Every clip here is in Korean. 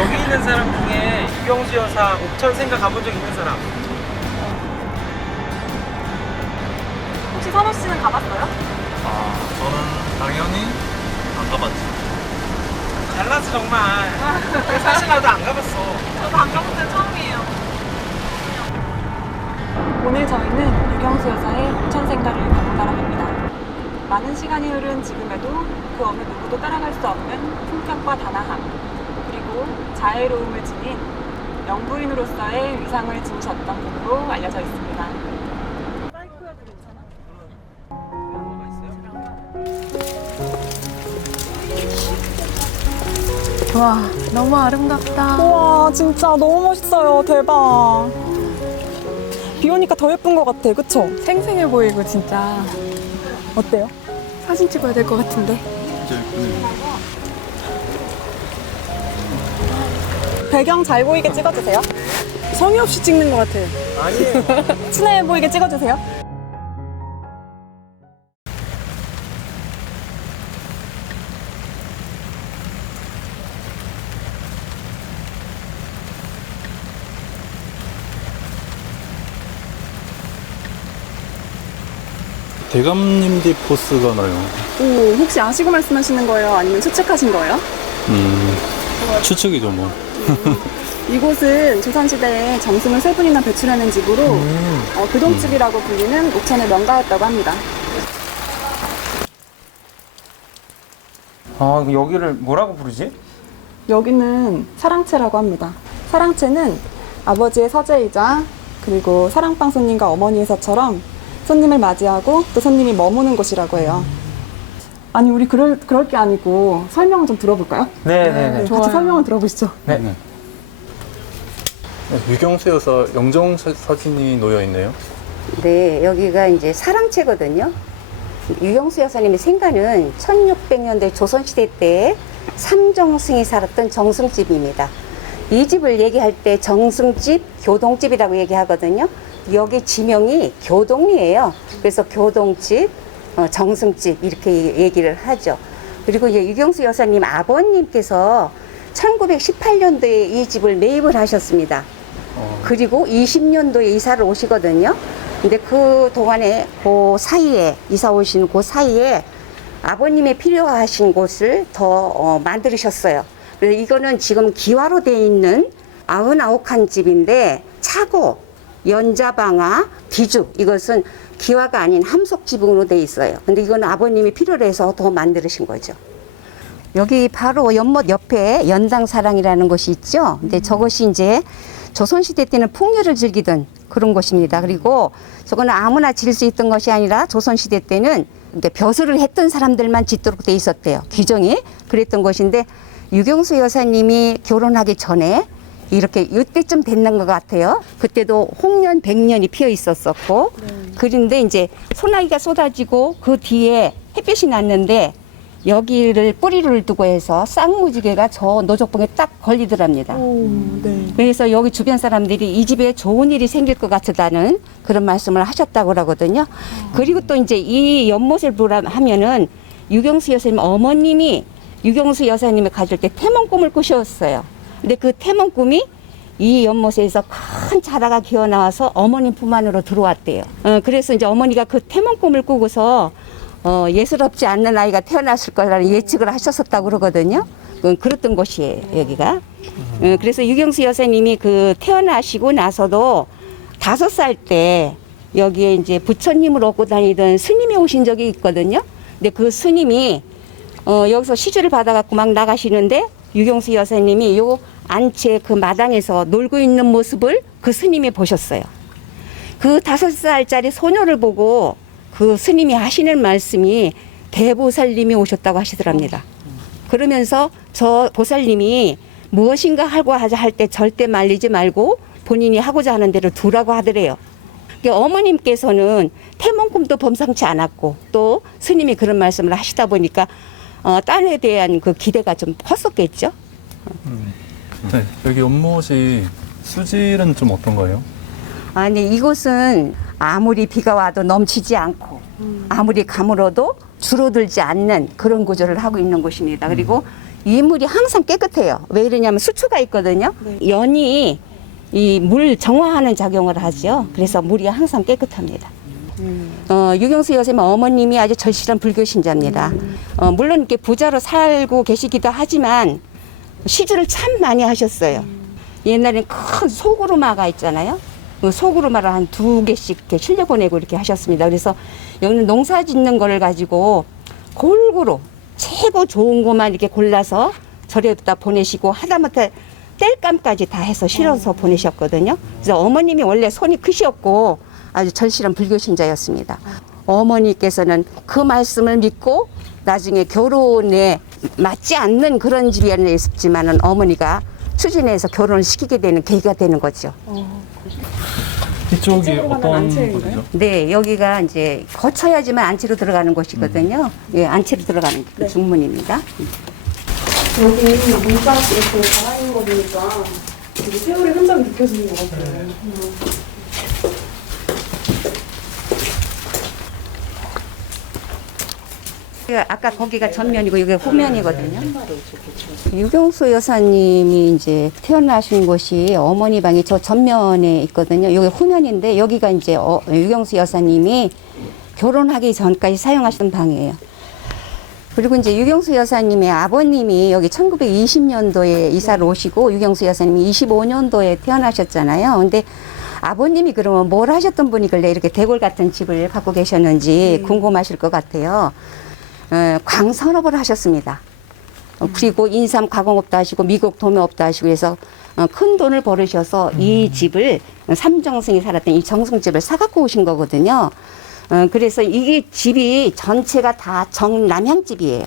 여기 있는 사람 중에 유경수 여사 옥천생가 가본 적 있는 사람? 혹시 선호 씨는 가봤어요? 저는 당연히 안 가봤지. 잘났어 정말. 사실 나도 안 가봤어. 저도 안 가본 데는 처음이에요. 오늘 저희는 유경수 여사의 옥천생가를 방문하러 갑니다. 많은 시간이 흐른 지금에도 그 어느 누구도 따라갈 수 없는 품격과 단아함, 그리고 자애로움을 지닌 영부인으로서의 위상을 지니셨던 분으로 알려져 있습니다. 사이코야도 괜찮아? 와, 너무 아름답다. 우와, 진짜 너무 멋있어요. 대박. 비 오니까 더 예쁜 것 같아. 그쵸? 생생해 보이고 진짜. 어때요? 사진 찍어야 될 것 같은데. 진짜 예쁘네. 배경 잘 보이게 찍어주세요. 성의 없이 찍는 것 같아. 아니에요. 친해 보이게 찍어주세요. 대감님들 포스가 나요. 오, 혹시 아시고 말씀하시는 거예요? 아니면 추측하신 거예요? 추측이죠 뭐. 이곳은 조선시대에 정승을 세 분이나 배출하는 집으로 교동집이라고 불리는 옥천의 명가였다고 합니다. 아 여기를 뭐라고 부르지? 여기는 사랑채라고 합니다. 사랑채는 아버지의 서재이자 그리고 사랑방 손님과 어머니의 서처럼 손님을 맞이하고 또 손님이 머무는 곳이라고 해요. 아니 우리 그럴 게 아니고 설명을 좀 들어볼까요? 네네네. 같이 설명을 들어보시죠. 네. 유경수 여사 영정 사진이 놓여 있네요. 네, 여기가 이제 사랑채거든요. 유경수 여사님의 생가는 1600년대 조선시대 때 삼정승이 살았던 정승집입니다. 이 집을 얘기할 때 정승집, 교동집이라고 얘기하거든요. 여기 지명이 교동리예요. 그래서 교동집, 정승집 이렇게 얘기를 하죠. 그리고 이제 유경수 여사님 아버님께서 1918년도에 이 집을 매입을 하셨습니다. 그리고 20년도에 이사를 오시거든요. 근데 그 동안에 그 사이에 이사 오신 그 사이에 아버님의 필요하신 곳을 더 만들으셨어요. 그래서 이거는 지금 기와로 되어 있는 99칸 집인데 차고, 연자방아, 뒤죽 이것은 기와가 아닌 함석 지붕으로 되어 있어요. 근데 이건 아버님이 필요로 해서 더 만드신 거죠. 여기 바로 연못 옆에 연당사랑이라는 곳이 있죠. 근데 저것이 이제 조선시대 때는 풍류를 즐기던 그런 곳입니다. 그리고 저거는 아무나 질 수 있던 것이 아니라 조선시대 때는 벼슬을 했던 사람들만 짓도록 돼 있었대요. 규정이 그랬던 것인데 유경수 여사님이 결혼하기 전에 이렇게 이때쯤 됐는 것 같아요. 그때도 홍련, 백년이 피어 있었었고 그런데 이제 소나기가 쏟아지고 그 뒤에 햇빛이 났는데 여기를 뿌리를 두고 해서 쌍무지개가 저 노적봉에 딱 걸리더랍니다. 그래서 여기 주변 사람들이 이 집에 좋은 일이 생길 것 같다는 그런 말씀을 하셨다고 그러거든요. 그리고 또 이제 이 연못을 보라 하면은 유경수 여사님 어머님이 유경수 여사님이 가질 때 태몽 꿈을 꾸셨어요. 근데 그 태몽 꿈이 이 연못에서 큰 자라가 기어 나와서 어머님 품 안으로 들어왔대요. 그래서 이제 어머니가 그 태몽 꿈을 꾸고서 예스럽지 않는 아이가 태어났을 거라는 예측을 하셨었다고 그러거든요. 그랬던 곳이에요, 여기가. 그래서 유경수 여사님이 그 태어나시고 나서도 5살 때 여기에 이제 부처님을 얻고 다니던 스님이 오신 적이 있거든요. 근데 그 스님이 여기서 시주를 받아갖고 막 나가시는데 유경수 여사님이 요 안채 그 마당에서 놀고 있는 모습을 그 스님이 보셨어요. 그 5살짜리 소녀를 보고 그 스님이 하시는 말씀이 대보살님이 오셨다고 하시더랍니다. 그러면서 저 보살님이 무엇인가 하고 하자 할 때 절대 말리지 말고 본인이 하고자 하는 대로 두라고 하더래요. 어머님께서는 태몽꿈도 범상치 않았고 또 스님이 그런 말씀을 하시다 보니까 딸에 대한 그 기대가 좀 컸었겠죠. 네, 여기 연못이 수질은 좀 어떤가요? 아니 이곳은 아무리 비가 와도 넘치지 않고 아무리 가물어도 줄어들지 않는 그런 구조를 하고 있는 곳입니다. 그리고 이 물이 항상 깨끗해요. 왜 이러냐면 수초가 있거든요. 연이 이 물 정화하는 작용을 하죠. 그래서 물이 항상 깨끗합니다. 유경수 여사님 어머님이 아주 절실한 불교 신자입니다. 물론 이렇게 부자로 살고 계시기도 하지만 시주를 참 많이 하셨어요. 옛날엔 큰 소구루마가 있잖아요. 그 소구루마를 한 2개씩 이렇게 실려 보내고 이렇게 하셨습니다. 그래서 여기는 농사 짓는 거를 가지고 골고루 최고 좋은 것만 이렇게 골라서 절에다 보내시고 하다못해 땔감까지 다 해서 실어서 보내셨거든요. 그래서 어머님이 원래 손이 크셨고 아주 절실한 불교 신자였습니다. 어머니께서는 그 말씀을 믿고 나중에 결혼에 맞지 않는 그런 집이었지만은 어머니가 추진해서 결혼을 시키게 되는 계기가 되는 거죠. 이쪽이 이쪽으로 가면 어떤 안채인가요? 곳이죠? 네, 여기가 이제 거쳐야지만 안채로 들어가는 곳이거든요. 예, 안채로 들어가는 중문입니다. 여기 문짝 이렇게 달아있는 거 보니까 되게 세월의 흔적이 느껴지는 것 같아요. 아까 거기가 전면이고 이게 후면이거든요. 유경수 여사님이 이제 태어나신 곳이 어머니 방이 저 전면에 있거든요. 여기 후면인데 여기가 이제 유경수 여사님이 결혼하기 전까지 사용하시던 방이에요. 그리고 이제 유경수 여사님의 아버님이 여기 1920년도에 이사를 오시고 유경수 여사님이 25년도에 태어나셨잖아요. 근데 아버님이 그러면 뭘 하셨던 분이길래 이렇게 대골 같은 집을 갖고 계셨는지 궁금하실 것 같아요. 광산업을 하셨습니다. 그리고 인삼 가공업도 하시고 미국 도매업도 하시고 해서 큰 돈을 벌으셔서 이 집을 삼정승이 살았던 이 정승집을 사갖고 오신 거거든요. 그래서 이게 집이 전체가 다 정남향집이에요.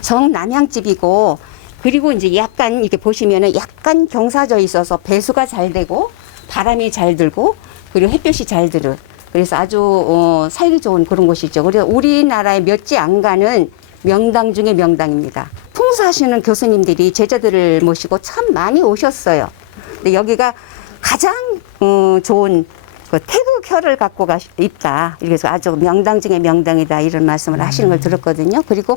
정남향집이고 그리고 이제 약간 이렇게 보시면은 약간 경사져 있어서 배수가 잘 되고 바람이 잘 들고 그리고 햇볕이 잘 들은 그래서 아주 살기 좋은 그런 곳이죠. 그래서 우리나라에 몇지 안 가는 명당 중에 명당입니다. 풍수하시는 교수님들이 제자들을 모시고 참 많이 오셨어요. 근데 여기가 가장 좋은 그 태극혈을 갖고 있다. 그래서 아주 명당 중에 명당이다. 이런 말씀을 하시는 걸 들었거든요. 그리고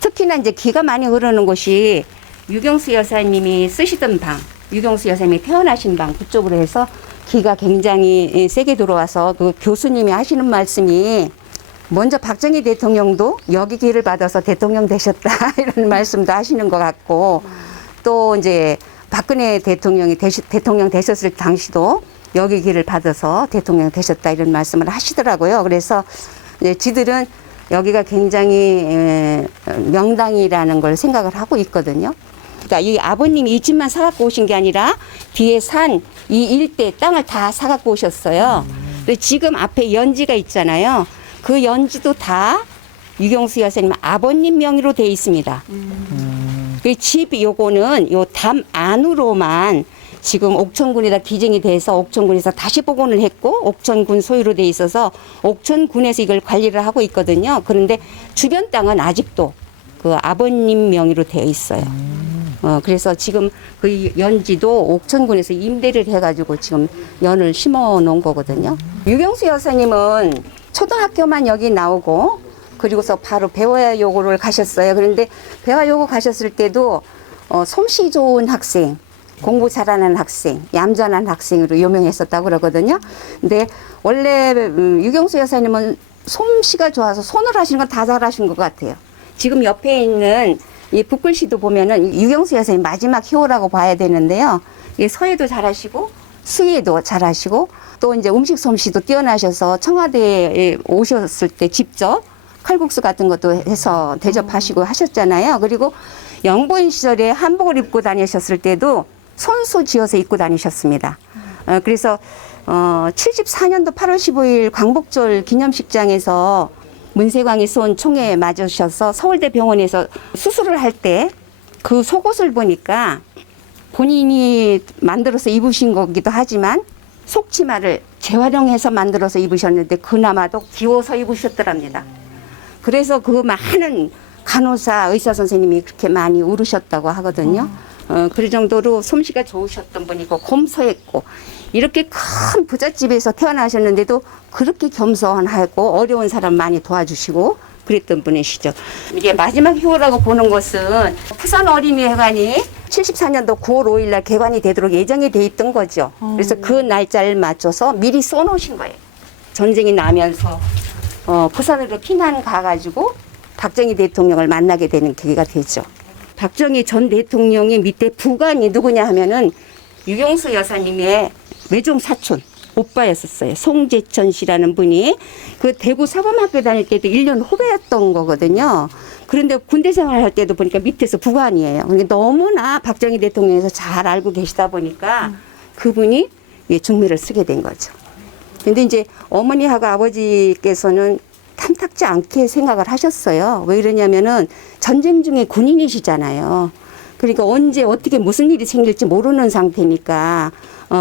특히나 이제 기가 많이 흐르는 곳이 유경수 여사님이 쓰시던 방, 유경수 여사님이 태어나신 방 그쪽으로 해서 기가 굉장히 세게 들어와서 그 교수님이 하시는 말씀이 먼저 박정희 대통령도 여기 기를 받아서 대통령 되셨다 이런 말씀도 하시는 것 같고 또 이제 박근혜 대통령이 대통령 되셨을 당시도 여기 기를 받아서 대통령 되셨다 이런 말씀을 하시더라고요. 그래서 이제 지들은 여기가 굉장히 명당이라는 걸 생각을 하고 있거든요. 그러니까 이 아버님이 이 집만 사갖고 오신 게 아니라 뒤에 산 이 일대 땅을 다 사갖고 오셨어요. 근데 지금 앞에 연지가 있잖아요. 그 연지도 다 유경수 여사님 아버님 명의로 돼 있습니다. 그 집 요거는 요 담 안으로만 지금 옥천군에다 기증이 돼서 옥천군에서 다시 복원을 했고 옥천군 소유로 돼 있어서 옥천군에서 이걸 관리를 하고 있거든요. 그런데 주변 땅은 아직도 그 아버님 명의로 되어 있어요. 그래서 지금 그 연지도 옥천군에서 임대를 해가지고 지금 연을 심어 놓은 거거든요. 유경수 여사님은 초등학교만 여기 나오고 그리고서 바로 배화여고를 가셨어요. 그런데 배화여고 가셨을 때도 솜씨 좋은 학생, 공부 잘하는 학생, 얌전한 학생으로 유명했었다고 그러거든요. 근데 원래 유경수 여사님은 솜씨가 좋아서 손을 하시는 건 다 잘하신 것 같아요. 지금 옆에 있는 이 붓글씨도 보면은 유경수 여사님 마지막 희호라고 봐야 되는데요. 이 서예도 잘하시고 수예도 잘하시고 또 이제 음식 솜씨도 뛰어나셔서 청와대에 오셨을 때 직접 칼국수 같은 것도 해서 대접하시고 하셨잖아요. 그리고 영부인 시절에 한복을 입고 다니셨을 때도 손수 지어서 입고 다니셨습니다. 그래서 74년도 8월 15일 광복절 기념식장에서 문세광이 쏜 총에 맞으셔서 서울대 병원에서 수술을 할 때 그 속옷을 보니까 본인이 만들어서 입으신 거기도 하지만 속치마를 재활용해서 만들어서 입으셨는데 그나마도 기워서 입으셨더랍니다. 그래서 그 많은 간호사 의사 선생님이 그렇게 많이 울으셨다고 하거든요. 그 정도로 솜씨가 좋으셨던 분이고 검소했고 이렇게 큰 부잣집에서 태어나셨는데도 그렇게 겸손하고 어려운 사람 많이 도와주시고 그랬던 분이시죠. 이게 마지막 휴호라고 보는 것은 부산 어린이회관이 74년도 9월 5일 날 개관이 되도록 예정이 돼 있던 거죠. 그래서 그 날짜를 맞춰서 미리 써놓으신 거예요. 전쟁이 나면서 부산으로 피난 가가지고 박정희 대통령을 만나게 되는 계기가 되죠. 박정희 전 대통령이 밑에 부관이 누구냐 하면은 유경수 여사님의 외종 사촌 오빠였었어요. 송재천 씨라는 분이 그 대구 사범학교 다닐 때도 1년 후배였던 거거든요. 그런데 군대 생활할 때도 보니까 밑에서 부관이에요. 그러니까 너무나 박정희 대통령에서 잘 알고 계시다 보니까 그분이 중매를 쓰게 된 거죠. 근데 이제 어머니하고 아버지께서는 탐탁지 않게 생각을 하셨어요. 왜 이러냐면은 전쟁 중에 군인이시잖아요. 그러니까 언제 어떻게 무슨 일이 생길지 모르는 상태니까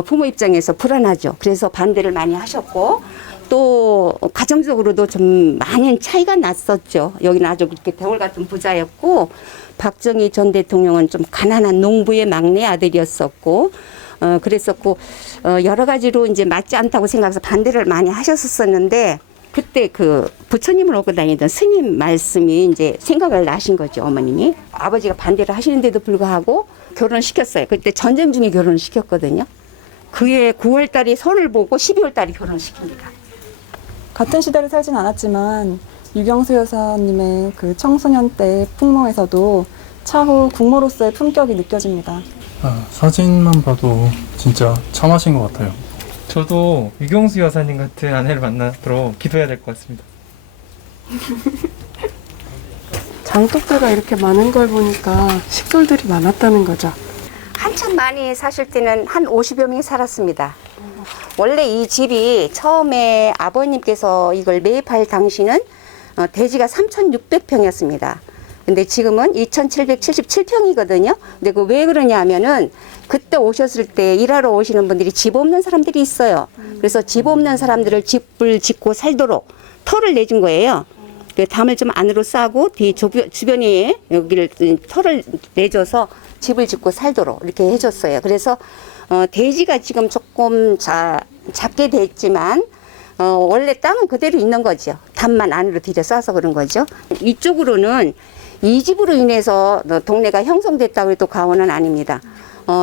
부모 입장에서 불안하죠. 그래서 반대를 많이 하셨고 또 가정적으로도 좀 많은 차이가 났었죠. 여기는 아주 이렇게 대월 같은 부자였고 박정희 전 대통령은 좀 가난한 농부의 막내 아들이었었고 그랬었고 여러 가지로 이제 맞지 않다고 생각해서 반대를 많이 하셨었는데 그때 그 부처님을 얻고 다니던 스님 말씀이 이제 생각을 나신 거죠. 어머님이 아버지가 반대를 하시는데도 불구하고 결혼을 시켰어요. 그때 전쟁 중에 결혼을 시켰거든요. 그해 9월 달에 선을 보고 12월 달에 결혼을 시킵니다. 같은 시대를 살진 않았지만 유경수 여사님의 그 청소년 때 풍모에서도 차후 국모로서의 품격이 느껴집니다. 사진만 봐도 진짜 참하신 것 같아요. 저도 유경수 여사님 같은 아내를 만나도록 기도해야 될 것 같습니다. 장독대가 이렇게 많은 걸 보니까 식솔들이 많았다는 거죠. 한참 많이 사실 때는 한 50여 명이 살았습니다. 원래 이 집이 처음에 아버님께서 이걸 매입할 당시는 대지가 3,600평이었습니다. 근데 지금은 2,777평이거든요. 근데 그 왜 그러냐 하면은 그때 오셨을 때 일하러 오시는 분들이 집 없는 사람들이 있어요. 그래서 집 없는 사람들을 집을 짓고 살도록 터를 내준 거예요. 그 담을 좀 안으로 싸고 뒤 주변에 여기를 터를 내줘서 집을 짓고 살도록 이렇게 해줬어요. 그래서 대지가 지금 조금 작게 됐지만 원래 땅은 그대로 있는 거죠. 담만 안으로 들여 싸서 그런 거죠. 이쪽으로는 이 집으로 인해서 동네가 형성됐다고 해도 과언은 아닙니다.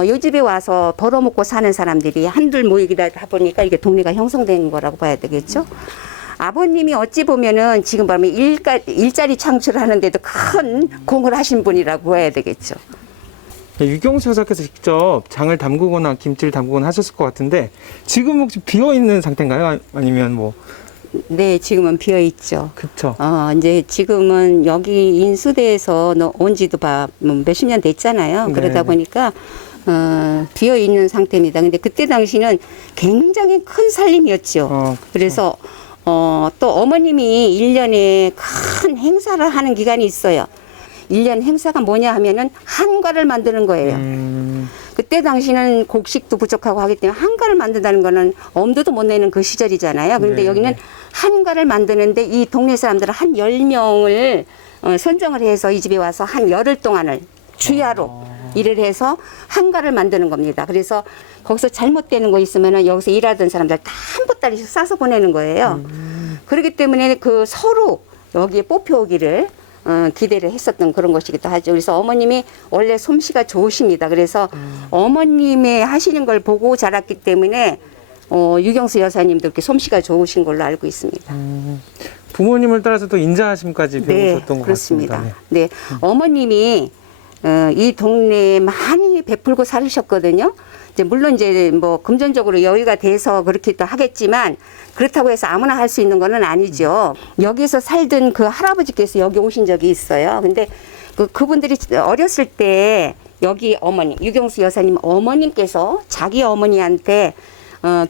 이 집에 와서 벌어먹고 사는 사람들이 한둘 모이다 보니까 이게 동네가 형성된 거라고 봐야 되겠죠. 아버님이 어찌 보면은 지금 보면 일자리 창출하는데도 큰 공을 하신 분이라고 봐야 되겠죠. 유경수 여사께서 직접 장을 담그거나 김치를 담그거나 하셨을 것 같은데 지금 혹시 비어 있는 상태인가요? 아니면 뭐? 네, 지금은 비어 있죠. 그렇죠. 이제 지금은 여기 인수대에서 온 지도 몇십 년 됐잖아요. 네. 그러다 보니까 비어 있는 상태입니다. 근데 그때 당시는 굉장히 큰 살림이었죠. 그래서 또 어머님이 1년에 큰 행사를 하는 기간이 있어요. 1년 행사가 뭐냐 하면은 한과를 만드는 거예요. 그때 당시는 곡식도 부족하고 하기 때문에 한과를 만든다는 거는 엄두도 못 내는 그 시절이잖아요. 그런데 네. 여기는 한과를 만드는데 이 동네 사람들은 한 10명을 선정을 해서 이 집에 와서 한 열흘 동안을 주야로 일을 해서 한과를 만드는 겁니다. 그래서 거기서 잘못되는 거 있으면은 여기서 일하던 사람들 다 한 보따리씩 싸서 보내는 거예요. 그렇기 때문에 그 서로 여기에 뽑혀오기를 기대를 했었던 그런 것이기도 하죠. 그래서 어머님이 원래 솜씨가 좋으십니다. 그래서 어머님의 하시는 걸 보고 자랐기 때문에 유경수 여사님도 이렇게 솜씨가 좋으신 걸로 알고 있습니다. 부모님을 따라서 또 인자하심까지 배우셨던 것 그렇습니다. 같습니다. 네, 어머님이 이 동네에 많이 베풀고 살으셨거든요. 이제 물론 이제 뭐 금전적으로 여유가 돼서 그렇기도 하겠지만 그렇다고 해서 아무나 할 수 있는 거는 아니죠. 여기서 살던 그 할아버지께서 여기 오신 적이 있어요. 근데 그분들이 어렸을 때 여기 어머니 유경수 여사님 어머님께서 자기 어머니한테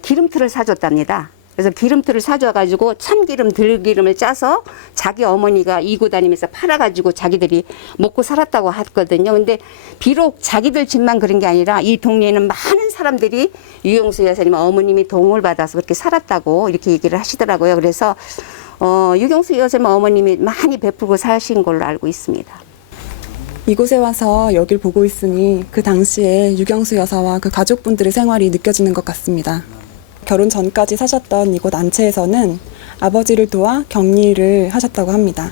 기름틀을 사줬답니다. 그래서 기름틀을 사줘가지고 참기름, 들기름을 짜서 자기 어머니가 이고 다니면서 팔아가지고 자기들이 먹고 살았다고 하거든요. 근데 비록 자기들 집만 그런 게 아니라 이 동네에는 많은 사람들이 유경수 여사님 어머님이 도움을 받아서 그렇게 살았다고 이렇게 얘기를 하시더라고요. 그래서 유경수 여사님 어머님이 많이 베풀고 사신 걸로 알고 있습니다. 이곳에 와서 여길 보고 있으니 그 당시에 유경수 여사와 그 가족분들의 생활이 느껴지는 것 같습니다. 결혼 전까지 사셨던 이곳 안채에서는 아버지를 도와 격리를 하셨다고 합니다.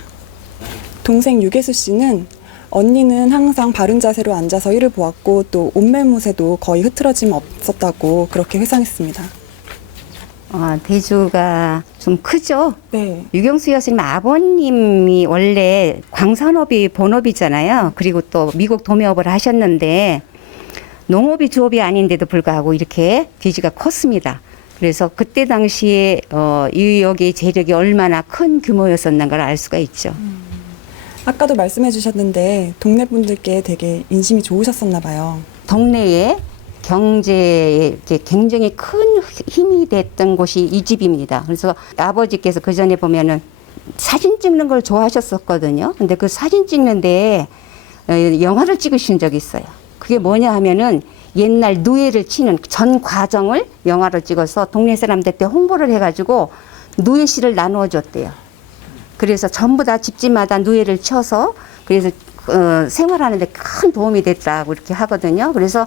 동생 유계수 씨는 언니는 항상 바른 자세로 앉아서 일을 보았고 또 옷매무새도 거의 흐트러짐 없었다고 그렇게 회상했습니다. 대주가 좀 크죠? 네. 유경수 여사님 아버님이 원래 광산업이 본업이잖아요. 그리고 또 미국 도매업을 하셨는데 농업이 주업이 아닌데도 불구하고 이렇게 돼지가 컸습니다. 그래서 그때 당시에 이 여기 재력이 얼마나 큰 규모였었는가를 알 수가 있죠. 아까도 말씀해 주셨는데 동네 분들께 되게 인심이 좋으셨었나 봐요. 동네에 경제에 이렇게 굉장히 큰 힘이 됐던 곳이 이 집입니다. 그래서 아버지께서 그 전에 보면은 사진 찍는 걸 좋아하셨었거든요. 근데 그 사진 찍는데 영화를 찍으신 적이 있어요. 그게 뭐냐 하면은 옛날 누에를 치는 전 과정을 영화로 찍어서 동네 사람들한테 홍보를 해가지고 누에씨를 나누어 줬대요. 그래서 전부 다 집집마다 누에를 쳐서 그래서 생활하는데 큰 도움이 됐다고 이렇게 하거든요. 그래서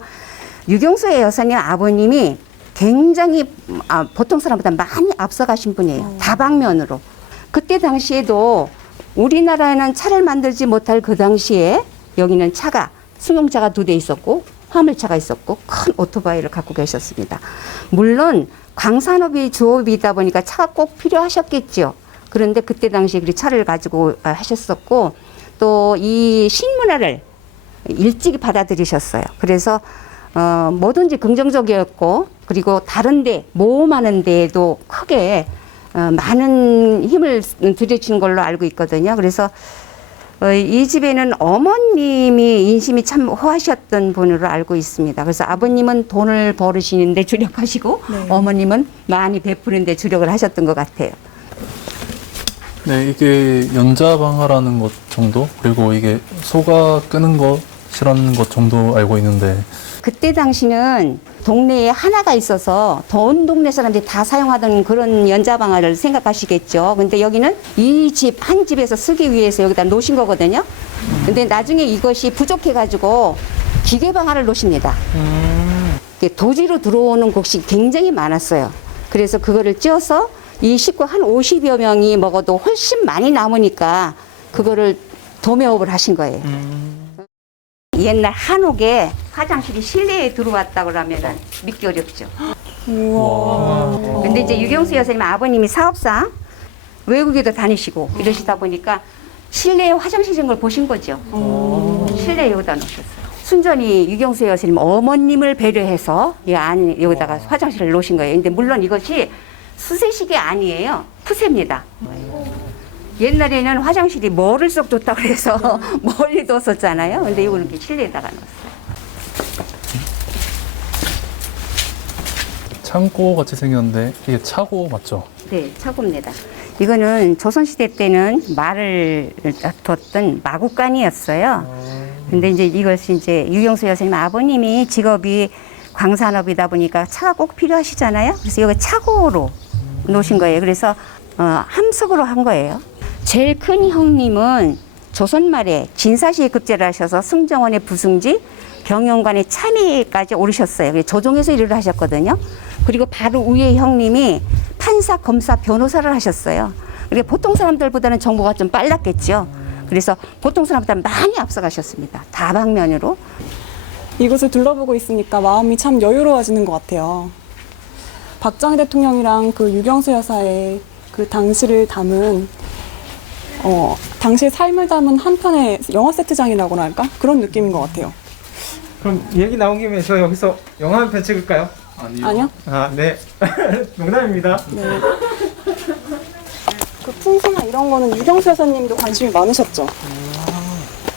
유경수 여사님 아버님이 굉장히 보통 사람보다 많이 앞서가신 분이에요. 다방면으로. 그때 당시에도 우리나라에는 차를 만들지 못할 그 당시에 여기는 차가 승용차가 2대 있었고 화물차가 있었고 큰 오토바이를 갖고 계셨습니다. 물론 광산업이 주업이다 보니까 차가 꼭 필요하셨겠죠. 그런데 그때 당시에 그 차를 가지고 하셨었고 또 이 신문화를 일찍이 받아들이셨어요. 그래서 뭐든지 긍정적이었고 그리고 다른데 모험하는 데에도 크게 많은 힘을 들여주는 걸로 알고 있거든요. 그래서 이 집에는 어머님이 인심이 참 호하셨던 분으로 알고 있습니다. 그래서 아버님은 돈을 벌으시는데 주력하시고 네. 어머님은 많이 베푸는데 주력을 하셨던 것 같아요. 네, 이게 연자방아라는 것 정도, 그리고 이게 소가 끄는 것이라는 것 정도 알고 있는데, 그때 당시는 동네에 하나가 있어서 온 동네 사람들이 다 사용하던 그런 연자방아를 생각하시겠죠. 근데 여기는 이 집, 한 집에서 쓰기 위해서 여기다 놓으신 거거든요. 근데 나중에 이것이 부족해가지고 기계방아를 놓으십니다. 도지로 들어오는 곳이 굉장히 많았어요. 그래서 그거를 찧어서 이 식구 한 50여 명이 먹어도 훨씬 많이 남으니까 그거를 도매업을 하신 거예요. 옛날 한옥에 화장실이 실내에 들어왔다 그러면 믿기 어렵죠. 우와. 근데 이제 유경수 여사님 아버님이 사업상 외국에도 다니시고 이러시다 보니까 실내에 화장실인 걸 보신 거죠. 실내에 여기다 놓으셨어요. 순전히 유경수 여사님 어머님을 배려해서 이 안 여기다가 화장실을 놓으신 거예요. 근데 물론 이것이 수세식이 아니에요. 푸세입니다. 옛날에는 화장실이 뭐를 썩 좋다고 해서 멀리 뒀었잖아요. 근데 이거는 이렇게 실내에다가 넣었어요. 창고 같이 생겼는데 이게 차고 맞죠? 네, 차고입니다. 이거는 조선시대 때는 말을 다퉜던 마구간이었어요. 근데 이제 이것이 이제 유경수 여사님 아버님이 직업이 광산업이다 보니까 차가 꼭 필요하시잖아요. 그래서 여기 차고로 놓으신 거예요. 그래서 함석으로 한 거예요. 제일 큰 형님은 조선 말에 진사시에 급제를 하셔서 승정원의 부승지, 경영관의 참의까지 오르셨어요. 조정에서 일을 하셨거든요. 그리고 바로 위에 형님이 판사, 검사, 변호사를 하셨어요. 그러니까 보통 사람들보다는 정보가 좀 빨랐겠죠. 그래서 보통 사람보다 많이 앞서가셨습니다. 다방면으로. 이곳을 둘러보고 있으니까 마음이 참 여유로워지는 것 같아요. 박정희 대통령이랑 그 유경수 여사의 그 당시를 담은 당시의 삶을 담은 한 편의 영화 세트장이라고나 할까? 그런 느낌인 것 같아요. 그럼 얘기 나온 김에 저 여기서 영화 한 편 찍을까요? 아니요? 아, 네. 농담입니다. 네. 그 풍수나 이런 거는 유경수 여사님도 관심이 많으셨죠?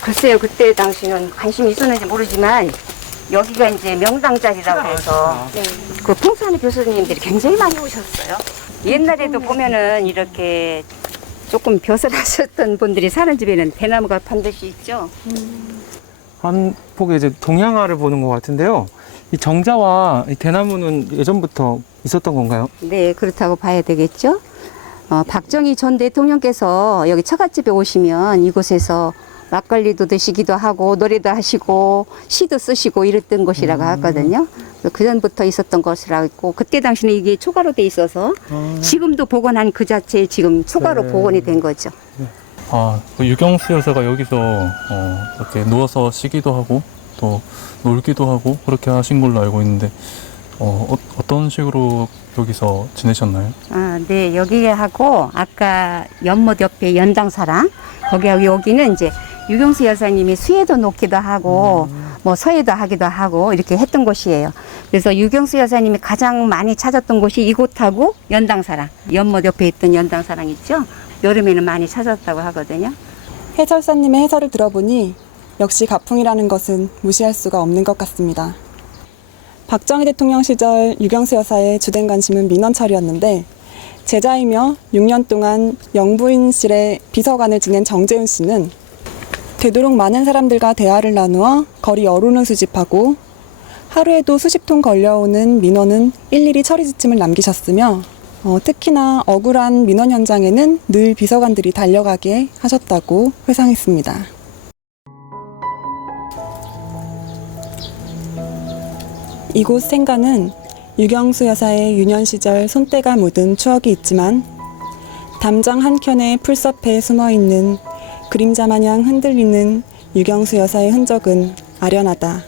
글쎄요, 그때 당시는 관심이 있었는지 모르지만 여기가 이제 명당 자리라고 해서 그 풍수하는 교수님들이 굉장히 많이 오셨어요. 옛날에도 보면은 이렇게 조금 벼슬하셨던 분들이 사는 집에는 대나무가 반드시 있죠. 한 폭에 이제 동양화를 보는 것 같은데요. 이 정자와 이 대나무는 예전부터 있었던 건가요? 네, 그렇다고 봐야 되겠죠. 박정희 전 대통령께서 여기 처갓집에 오시면 이곳에서 막걸리도 드시기도 하고 노래도 하시고 시도 쓰시고 이랬던 곳이라고 하거든요. 그 전부터 있었던 것이라고 했고 그때 당시는 이게 초가로 돼 있어서 지금도 복원한 그 자체에 지금 초가로 네. 복원이 된 거죠. 그 유경수 여사가 여기서 이렇게 누워서 쉬기도 하고 또 놀기도 하고 그렇게 하신 걸로 알고 있는데 어떤 식으로 여기서 지내셨나요? 네, 여기하고 아까 연못 옆에 연장사랑 거기하고 여기는 이제 유경수 여사님이 수혜도 놓기도 하고 뭐 서예도 하기도 하고 이렇게 했던 곳이에요. 그래서 유경수 여사님이 가장 많이 찾았던 곳이 이곳하고 연당사랑, 연못 옆에 있던 연당사랑 있죠? 여름에는 많이 찾았다고 하거든요. 해설사님의 해설을 들어보니 역시 가풍이라는 것은 무시할 수가 없는 것 같습니다. 박정희 대통령 시절 유경수 여사의 주된 관심은 민원처리였는데 제자이며 6년 동안 영부인실의 비서관을 지낸 정재훈 씨는 되도록 많은 사람들과 대화를 나누어 거리 여론을 수집하고 하루에도 수십 통 걸려오는 민원은 일일이 처리 지침을 남기셨으며 특히나 억울한 민원 현장에는 늘 비서관들이 달려가게 하셨다고 회상했습니다. 이곳 생가는 유경수 여사의 유년 시절 손때가 묻은 추억이 있지만 담장 한켠에 풀숲에 숨어있는 그림자 마냥 흔들리는 유경수 여사의 흔적은 아련하다.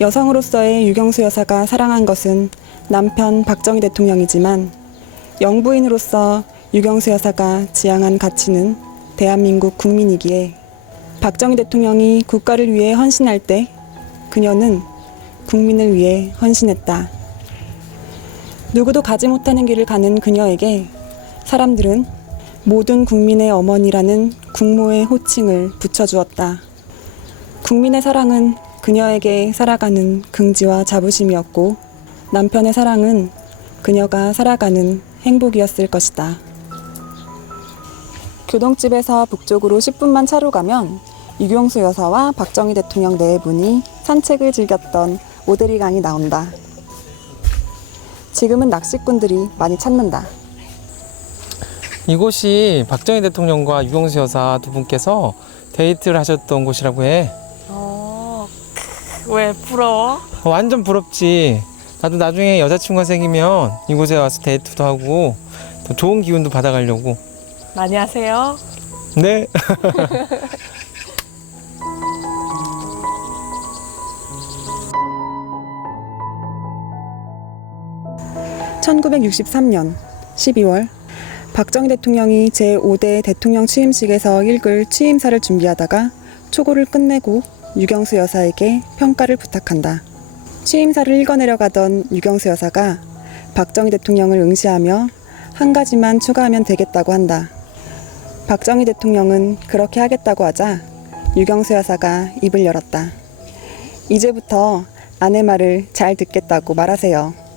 여성으로서의 유경수 여사가 사랑한 것은 남편 박정희 대통령이지만 영부인으로서 유경수 여사가 지향한 가치는 대한민국 국민이기에 박정희 대통령이 국가를 위해 헌신할 때 그녀는 국민을 위해 헌신했다. 누구도 가지 못하는 길을 가는 그녀에게 사람들은 모든 국민의 어머니라는 국모의 호칭을 붙여주었다. 국민의 사랑은 그녀에게 살아가는 긍지와 자부심이었고 남편의 사랑은 그녀가 살아가는 행복이었을 것이다. 교동집에서 북쪽으로 10분만 차로 가면 유경수 여사와 박정희 대통령 네 분이 산책을 즐겼던 오대리 강이 나온다. 지금은 낚시꾼들이 많이 찾는다. 이곳이 박정희 대통령과 유경수 여사 두 분께서 데이트를 하셨던 곳이라고 해. 왜 부러워? 완전 부럽지. 나도 나중에 여자친구가 생기면 이곳에 와서 데이트도 하고 더 좋은 기운도 받아가려고. 많이 하세요. 네. (1963년 12월) 박정희 대통령이 제5대 대통령 취임식에서 읽을 취임사를 준비하다가 초고를 끝내고 유경수 여사에게 평가를 부탁한다. 취임사를 읽어내려가던 유경수 여사가 박정희 대통령을 응시하며 한 가지만 추가하면 되겠다고 한다. 박정희 대통령은 그렇게 하겠다고 하자 유경수 여사가 입을 열었다. 이제부터 아내 말을 잘 듣겠다고 말하세요.